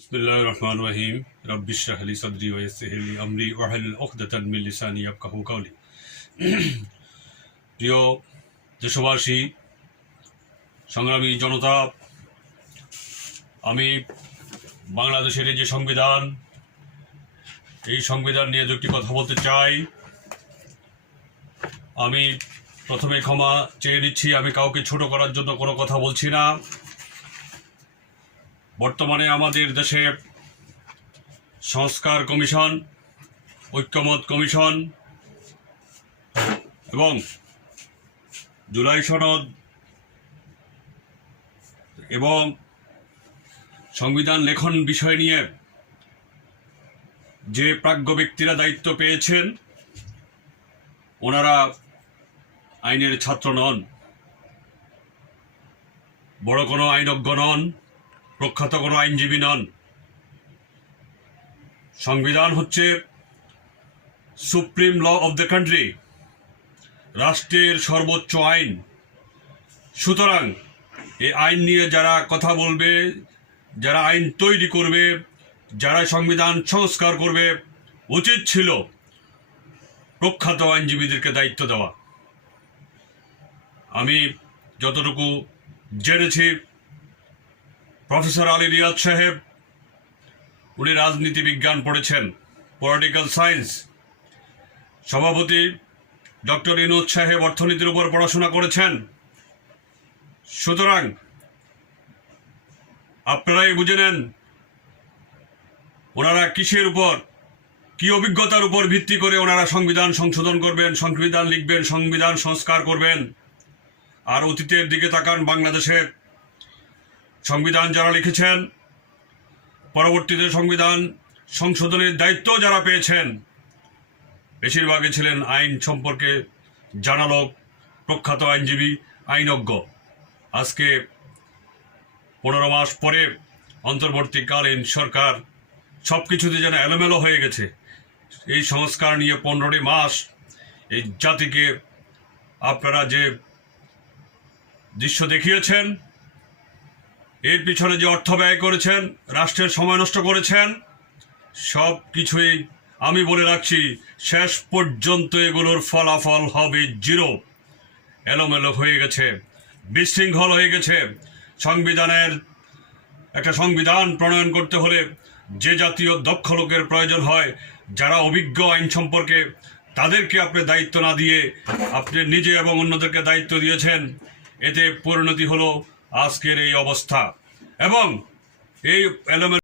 বিসমিল্লাহির রহমানির রহিম। রব্বি ইশরাহ লি সাদরি ওয়া ইয়াসসির লি আমরি ওয়াহলুল উকদাতান মিন লিসানি ইয়াফকাহু কাওলি। প্রিয় দেশবাসী, সংগ্রামী জনতা, আমি বাংলাদেশের এই যে সংবিধান, এই সংবিধান নিয়ে দুটি কথা বলতে চাই। আমি প্রথমে ক্ষমা চেয়ে নিচ্ছি, আমি কাউকে ছোট করার জন্য কোনো কথা বলছি না। বর্তমানে আমাদের দেশে সংস্কার কমিশন, ঐক্যমত কমিশন এবং জুলাই সনদ এবং সংবিধান লেখন বিষয় নিয়ে যে প্রাজ্ঞ ব্যক্তিরা দায়িত্ব পেয়েছেন, ওনারা আইনের ছাত্র নন, বড় কোনো আইনজ্ঞ নন, প্রখ্যাত কোনো আইনজীবী নন। সংবিধান হচ্ছে supreme law of the country, রাষ্ট্রের সর্বোচ্চ আইন। সুতরাং এই আইন নিয়ে যারা কথা বলবে, যারা আইন তৈরি করবে, যারা সংবিধান সংস্কার করবে, উচিত ছিল প্রখ্যাত আইনজীবীদেরকে দায়িত্ব দেওয়া। আমি যতটুকু জেনেছি, প্রফেসর আলী রিয়াদ সাহেব, উনি রাজনীতি বিজ্ঞান পড়েছেন, পলিটিক্যাল সায়েন্স। সভাপতি ডক্টর ইনুজ সাহেব অর্থনীতির উপর পড়াশোনা করেছেন। সুতরাং আপনারাই বুঝে নেন ওনারা কিসের উপর, কি অভিজ্ঞতার উপর ভিত্তি করে ওনারা সংবিধান সংশোধন করবেন, সংবিধান লিখবেন, সংবিধান সংস্কার করবেন। আর অতীতের দিকে তাকান, বাংলাদেশের সংবিধান যারা লিখেছেন, পরবর্তীতে সংবিধান সংশোধনের দায়িত্ব যারা পেয়েছেন, বেশিরভাগই ছিলেন আইন সম্পর্কে জানা লোক, প্রখ্যাত আইনজীবী, আইনজ্ঞ। আজকে 15 মাস পরে অন্তর্বর্তীকালীন সরকার সব কিছুতে যেন এলোমেলো হয়ে গেছে। এই সংস্কার নিয়ে 15টি মাস এই জাতিকে আপনারা যে দৃশ্য দেখিয়েছেন, এর পিছনে যে অর্থ ব্যয় করেছেন, রাষ্ট্রের সময় নষ্ট করেছেন, সব কিছুই আমি বলে রাখছি, শেষ পর্যন্ত এগুলোর ফলাফল হবে জিরো। এলোমেলো হয়ে গেছে, বিশৃঙ্খল হয়ে গেছে। একটা সংবিধান প্রণয়ন করতে হলে যে জাতীয় দক্ষ লোকের প্রয়োজন হয়, যারা অভিজ্ঞ আইন সম্পর্কে, তাদেরকে আপনি দায়িত্ব না দিয়ে আপনি নিজে এবং অন্যদেরকে দায়িত্ব দিয়েছেন। এতে পরিণতি হলো আজকের এই অবস্থা। এবং এই এলোমেলো